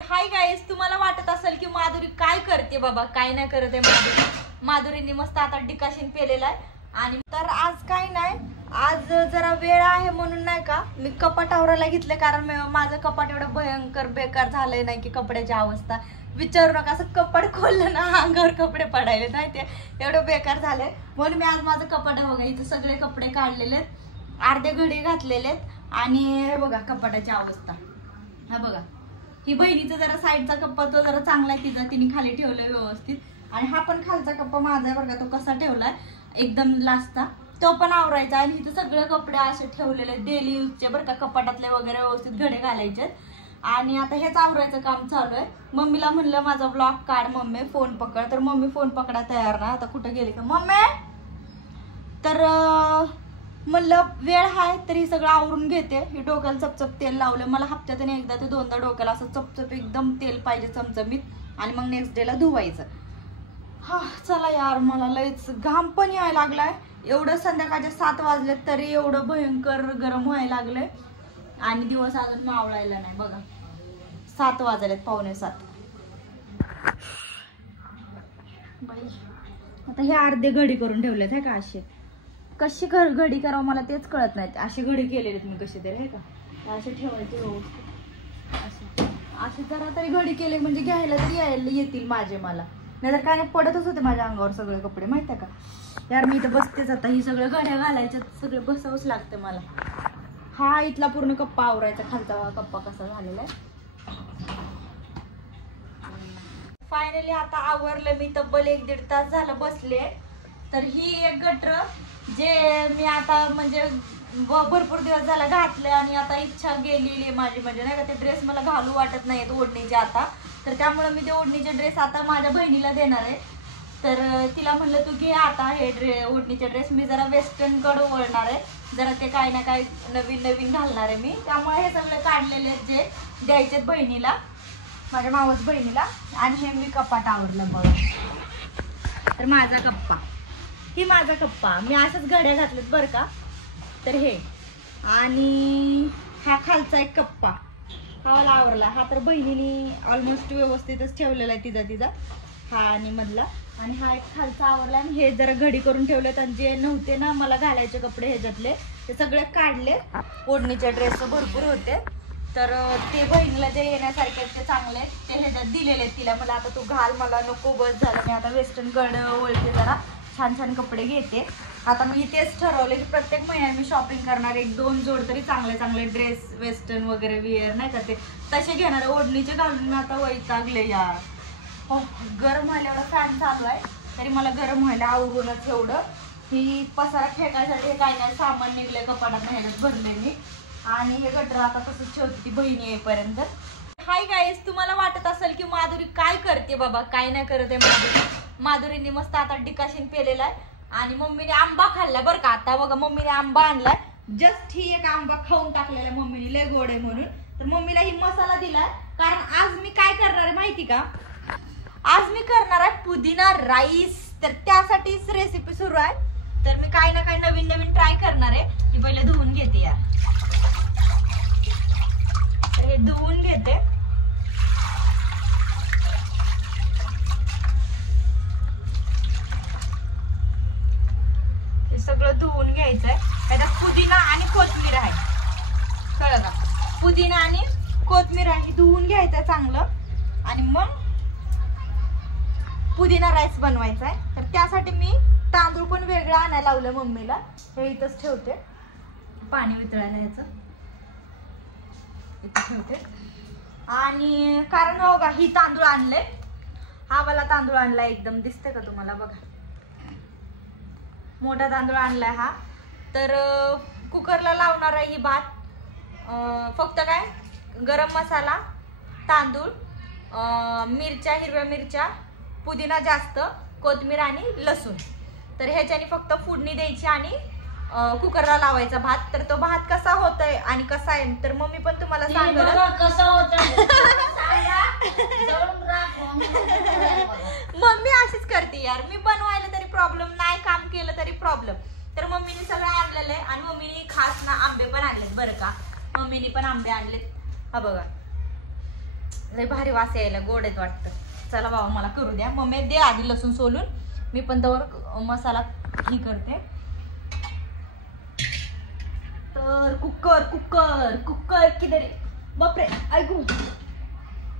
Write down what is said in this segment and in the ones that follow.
Hi guys, तुम्हाला वाटत असेल की माधुरी काय करते बाबा, काय नाही करत आहे माधुरीने मस्त आता डिकाशन पेलेला आहे. आणि तर आज काय नाही, आज जरा वेळ आहे म्हणून नाही का मी कपाट आवरायला घेतले, कारण माझं कपाट एवढं भयंकर बेकार झालंय नाही की कपड्याची अवस्था विचारू नका. असं कपाट खोललं ना अंगावर कपडे पडायले नाही, ते एवढं बेकार झालंय. म्हणून मी आज माझं कपाट बघा, इथं सगळे कपडे काढलेले आहेत, अर्धे घडी घातलेले आहेत. आणि हे बघा कपाटाची अवस्था, हा बघा. ही बहिणीचा जरा साईडचा कप्पा तो जरा चांगला आहे, तिचा तिने खाली ठेवलाय व्यवस्थित. आणि हा पण खालचा कप्पा माझा बघा, तो कसा ठेवलाय एकदम लास्टचा, तो पण आवरायचा. आणि इथं सगळे कपडे असे ठेवलेले डेली यूजचे बरं का, कपाटातले वगैरे व्यवस्थित घडे घालायचे. आणि आता हेच आवरायचं काम चालू आहे. मम्मीला म्हणलं माझा ब्लॉग काढ मम्मी, फोन पकड, तर मम्मी फोन पकडा तयार ना. आता कुठं गेली का मम्मी, तर म्हणलं वेळ आहे तरी सगळं आवरून घेते. ही डोक्याला चपचप तेल लावलं, मला हप्त्यातून एकदा ते दोनदा डोक्याला असं चपचप एकदम तेल पाहिजे चमचमीत, आणि मग नेक्स्ट डेला धुवायचं. हा चला यार, मला लयच घाम पण यायला लागलाय. एवढं संध्याकाळचे 7 वाजले तरी एवढं भयंकर गरम व्हायला लागलंय. आणि दिवस अजून मावळायला नाही बघा, 7 वाजलेत, 6:45. बाई आता हे अर्धे घडी करून ठेवलेत आहे का, असे कशी घडी करावं मला तेच कळत नाही. अशी घडी केलेली मी कशी तरी आहे का, असे ठेवायचे व्यवस्थित. असे जरा तरी घडी केले म्हणजे घ्यायला तरी यायला येतील माझे मला, नाहीतर काय नाही पडतच होते माझ्या अंगावर सगळे कपडे माहिती आहे का यार. मी इथं बसतेच आता, ही सगळं घड्या घालायच्या, सगळे बसावंच लागतं मला. हा इथला पूर्ण कप्पा आवरायचा, खालचा कप्पा कसा झालेला आहे. फायनली आता आवरलं मी, तब्बल 1-1.5 तास झालं बसले. तर ही एक गटर जे मी आता म्हणजे भरपूर दिवस झाला घातले, आणि आता इच्छा गेलेली आहे माझी, म्हणजे नाही का ते ड्रेस मला घालू वाटत नाहीत ओढणीचे आता. तर त्यामुळे मी ते ओढणीचे ड्रेस आता माझ्या बहिणीला देणार आहे. तर तिला म्हणलं तू घे आता हे ओढणीचे ड्रेस, मी जरा वेस्टर्नकडे वळणार आहे, जरा ते काय ना काय नवीन नवीन घालणार आहे मी. त्यामुळे हे सगळे काढलेले आहेत जे द्यायचे बहिणीला, माझ्या मावस बहिणीला. आणि हे मी कपाट आवरलं बघा, तर माझा कप्पा, ही माझा कप्पा मी असंच घड्या घातलेत बरं का. तर हे आणि हा खालचा एक कप्पा हा मला आवरला, हा तर बहिणीने ऑलमोस्ट व्यवस्थितच ठेवलेला आहे तिचा हा, आणि मधला. आणि हा एक खालचा आवरला. आणि हे जरा घडी करून ठेवलेत, आणि जे नव्हते ना मला घालायचे कपडे ह्याच्यातले ते सगळे काढले. ओढणीचे ड्रेस भरपूर होते, तर ते बहिणीला जे येण्यासारखे ते चांगले ते ह्याच्यात दिलेले आहेत तिला. मला आता तू घाल, मला नको, बस झालं. मी आता वेस्टर्न गड वळते, जरा छान छान कपडे घेते. आता मी तेच ठरवलं की प्रत्येक महिन्यात मी शॉपिंग करणार, 1-2 जोड तरी चांगले चांगले ड्रेस वेस्टर्न वगैरे विअर नाही का ते तसे घेणार. ओढणीचे घालून मी आता वैतागले यार. हो गरम व्हायला, एवढा फॅन चालू आहे तरी मला गरम व्हायला आवरूनच एवढं. ही पसारा फेकायसाठी काय नाही सामान निघले कपाटात, ह्याच्यात भरले मी. आणि हे गटर आता तसंच ठेवते ती बहिणी येईपर्यंत. हाय गाईज, तुम्हाला वाटत असेल की माधुरी काय करते बाबा, काय नाही करत आहे माधुरीने मस्त आता डिकाशन पेलेला आहे. आणि मम्मीने आंबा खाल्ला बरं का. आता बघा मम्मीने आंबा आणलाय, जस्ट ही एक आंबा खाऊन टाकलेला मम्मीने, लय गोड आहे म्हणून. तर मम्मीला ही मसाला दिलाय, कारण आज मी काय करणार आहे माहिती का, आज मी करणार आहे पुदिना राईस. तर त्यासाठीच रेसिपी सुरू आहे. तर मी काय ना काय नवीन नवीन ट्राय करणार आहे. ही पहिले धुवून घेते यार, हे धुवून घेते. हे सगळं धुवून घ्यायचंय. त्याच्यात पुदिना आणि कोथिंबीर आहे, कळलं का, पुदिना आणि कोथिंबीर आहे, धुवून घ्यायचंय चांगलं. आणि मग पुदिना राईस बनवायचा आहे. तर त्यासाठी मी तांदूळ पण वेगळं आणायला लावलं मम्मीला, हे इथंच ठेवते, पाणी वितळायला ह्याचं इथं ठेवते. आणि कारण हो का ही तांदूळ आणले, हा वाला तांदूळ आणलाय, एकदम दिसते का तुम्हाला बघा, मोठा तांदूळ आणलाय हा. तर कुकरला लावणार आहे ही भात. फक्त काय गरम मसाला, तांदूळ, मिरच्या, हिरव्या मिरच्या, पुदिना जास्त, कोथिंबीर आणि लसूण. तर ह्याच्याने फक्त फोडणी द्यायची आणि कुकरला लावायचा भात. तर तो भात कसा होतोय आणि कसा आहे तर मम्मी पण तुम्हाला सांगेल कसा होतोय. मम्मी अशीच करते यार, मी बनवायला तरी प्रॉब्लेम नाही, काम केलं तरी प्रॉब्लेम. तर मम्मीने सगळं आणलेलं आहे. आणि मम्मीने खास ना आंबे पण आणलेत बरं का, मम्मीने पण आंबे आणलेत, हा बघा लय भारी वास यायला, गोड आहेत वाटतं. चला बाबा मला करू द्या. मम्मी दे आधी लसूण सोलून, मी पण तवर मसाला ही करते. तर कुकर कुकर कुकर किधर आहे? बापरे ऐकू,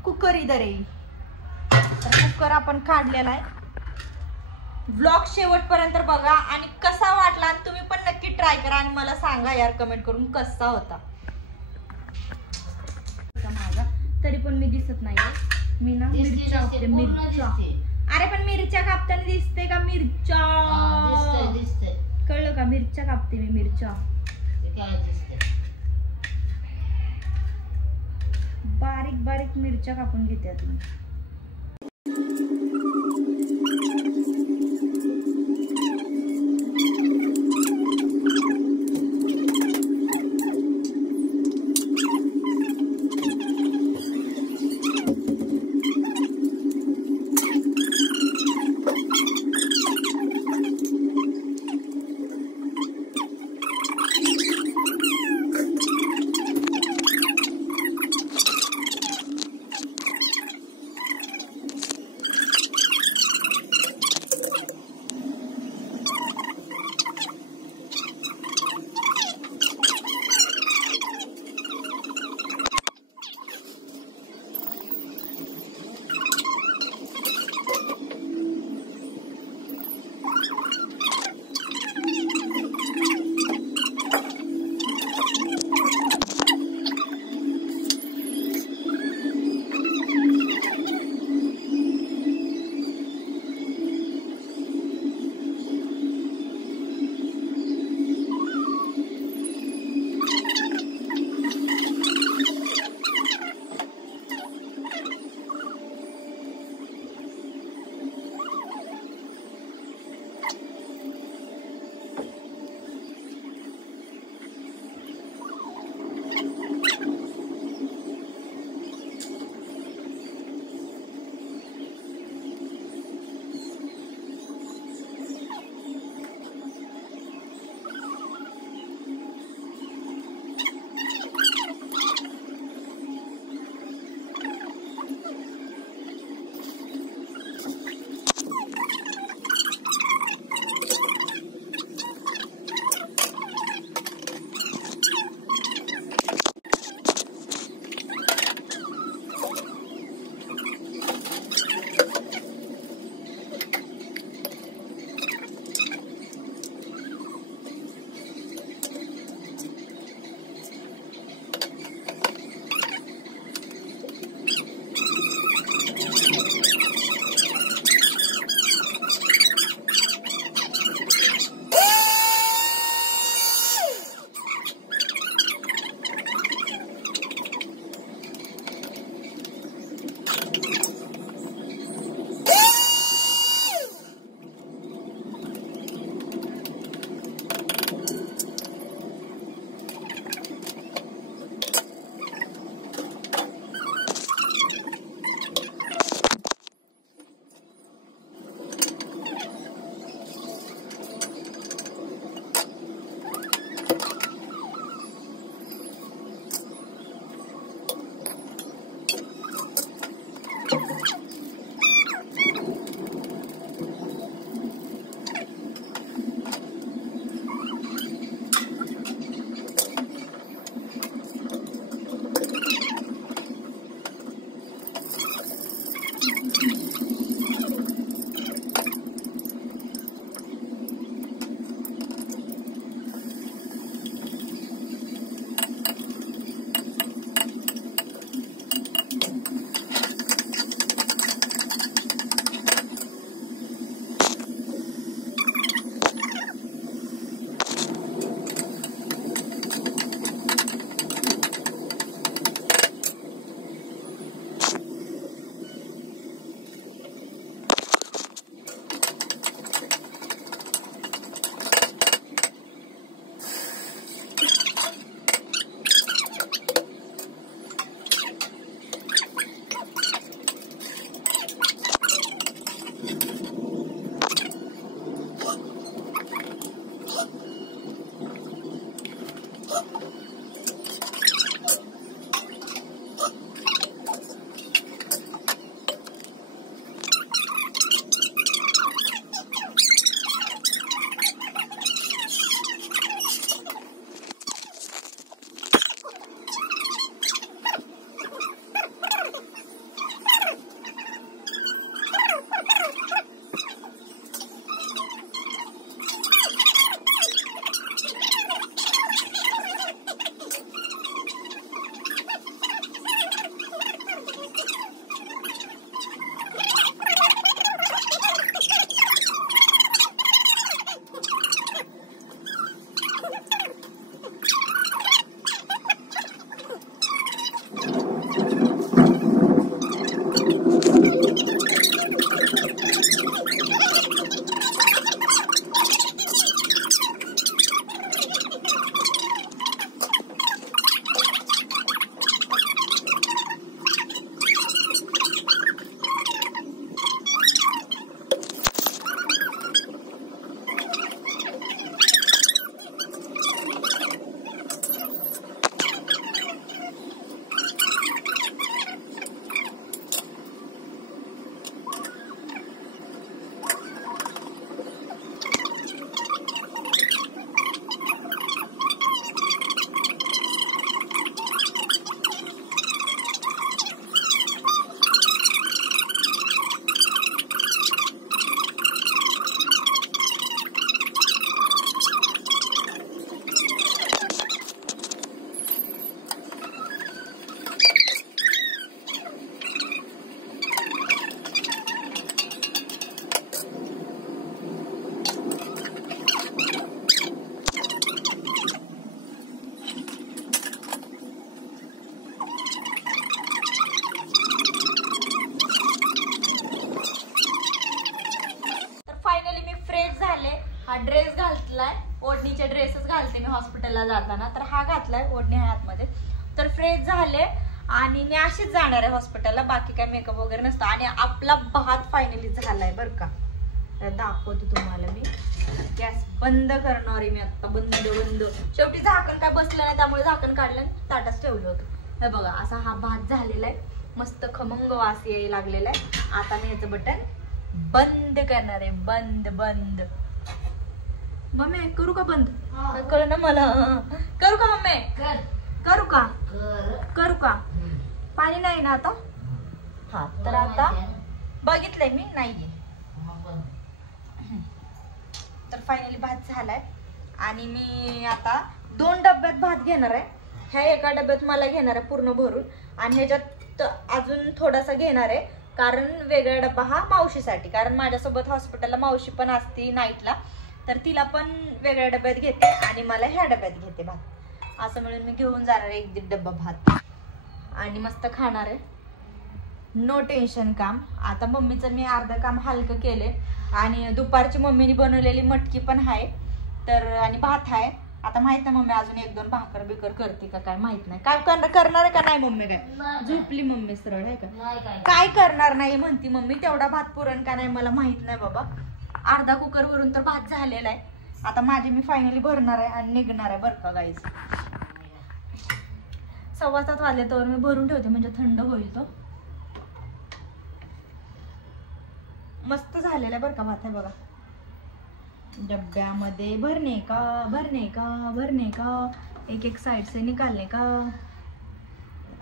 कुकर इधर आहे. तर कुकर आपण काढलेला आहे. व्लॉग शेवटपर्यंत बघा आणि कसा वाटला, आणि तुम्ही पण नक्की ट्राय करा आणि मला सांगा यार कमेंट करून कसा होता. माझा तरी पण मी दिसत नाही, मी ना मिरच्या कापते. मिरच्या, अरे पण मिरच्या कापताना दिसते का? मिरच्या कळलं का? मिरच्या कापते मी, मिरच्या बारीक बारीक मिरच्या कापून घेते तुम्ही. हॉस्पिटलला जाताना. तर हा घातलाय, ओढणी आहे आतमध्ये. तर फ्रेश झाले आणि मी अशीच जाणार आहे हॉस्पिटलला, बाकी काय मेकअप वगैरे नसतं. आणि आपला भात फायनली झालाय बरं का. तर दाखवते तुम्हाला मी. गॅस बंद करणार आहे मी आता. बंद. शेवटी झाकण काय बसलं नाही, त्यामुळे झाकण काढलं आणि ताटात ठेवलं होतं. हे बघा, असा हा भात झालेला आहे. मस्त खमंग वास यायला लागलेला आहे. आता मी याचं बटन बंद करणार आहे. बंद. मम्मी करू का बंद? कळ ना मला. करू का मम्मी? करू का? पाणी नाही ना आता? हा, तर आता बघितलंय मी, नाहीये. तर फायनली भात झालाय आणि मी आता 2 डब्यात भात घेणार आहे. ह्या एका डब्यात मला घेणार आहे पूर्ण भरून, आणि ह्याच्यात अजून थोडासा घेणार आहे, कारण वेगळा डब्बा हा मावशीसाठी. कारण माझ्यासोबत हॉस्पिटलला मावशी पण असती नाईटला, तर तिला पण वेगळ्या डब्यात घेते आणि मला ह्या डब्यात घेते भात. असं म्हणून मी घेऊन जाणार आहे 1-1.5 डब्बा भात आणि मस्त खाणार आहे. नो टेन्शन काम. आता मम्मीचं मी अर्ध काम हलकं केले आणि दुपारची मम्मीने बनवलेली मटकी पण आहे, तर आणि भात आहे. आता माहित नाही मम्मी अजून 1-2 भाकर बिकर करते का काय माहित नाही. काय करणार आहे का नाही मम्मी? काय झोपली मम्मी सरळ आहे का? काय करणार नाही म्हणती मम्मी. तेवढा भात पुरण का नाही मला माहित नाही बाबा. अर्धा कुकर वरून तर भात झालेला आहे. आता माझी मी फायनली भरणार आहे आणि निघणार आहे बरं का गाईस. 7:15 वाजले तर मी भरून ठेवते म्हणजे थंड होईल तो. मस्त झालेला आहे बरं का भात. आहे बघा, डब्यामध्ये भरणे का एक साइड से निकालने का.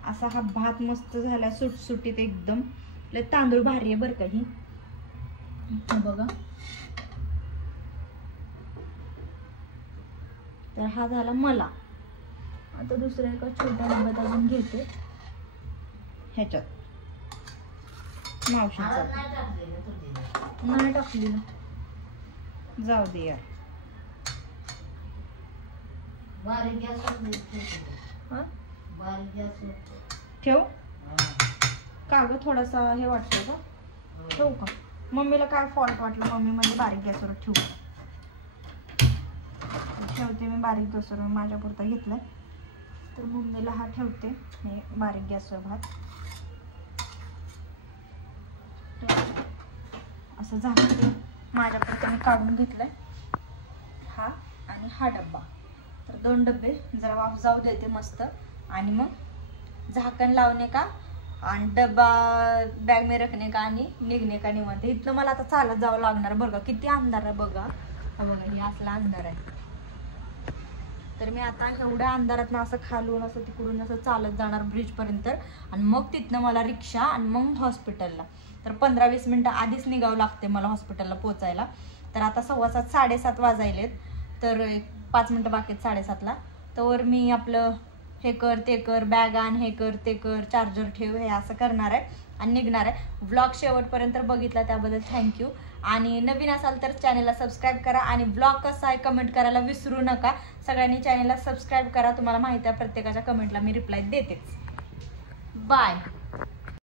असा हा भात मस्त झाला, सुटसुटीत एकदम. लय तांदूळ भारी आहे बरं का ही. बघा, तर हा झाला मला. आता दुसऱ्या एका छोट्या डब्यात अजून घेते, ह्याच्यात मावशीचा. नाही टाकली ना, जाऊ दे यार. ठेव का ग? थोडासा हे वाटतंय का? ठेवू का? मम्मीला काय फॉल्ट वाटलं? मम्मी म्हणजे बारीक गॅसवर ठेवू. ठेवते मी बारीक गॅसवर, माझ्या पुरता घेतलाय तर मम्मीला हा ठेवते. हे बारीक गॅसवर भात असं झालं. माझ्या पुरता मी काढून घेतलाय हा आणि हा डब्बा. तर 2 डब्बे जरा वाफ जाऊ देते मस्त, आणि मग झाकण लावणे का आणि डब्बा बॅग में रखणे का आणि निघणे का निवांत. इथनं मला आता चालत जावं लागणार बरं का. किती अंधार आहे बघा. बघा, हे असला अंधार आहे. तर मी आता एवढ्या अंधारात ना असं खालून असं तिकडून असं चालत जाणार ब्रिजपर्यंत, आणि मग तिथनं मला रिक्षा आणि मग हॉस्पिटलला. तर 15-20 मिनटं आधीच निघावं लागते मला हॉस्पिटलला पोचायला. तर आता 7:15 7:30 वाजायलेत, तर 5 मिनटं बाकी आहेत 7:30ला. तर मी आपलं हे कर ते कर, बॅग आण, हे कर ते कर, चार्जर ठेव, हे असं करणार आहे आणि निघणार आहे. व्लॉग शेवटपर्यंत बघितला त्याबद्दल थँक्यू. आणि नवीन असाल तर चॅनलला सबस्क्राईब करा, आणि ब्लॉग कसा आहे कमेंट करायला विसरू नका. सगळ्यांनी चॅनलला सबस्क्राईब करा. तुम्हाला माहिती आहे प्रत्येकाच्या कमेंटला मी रिप्लाय देतेच. बाय.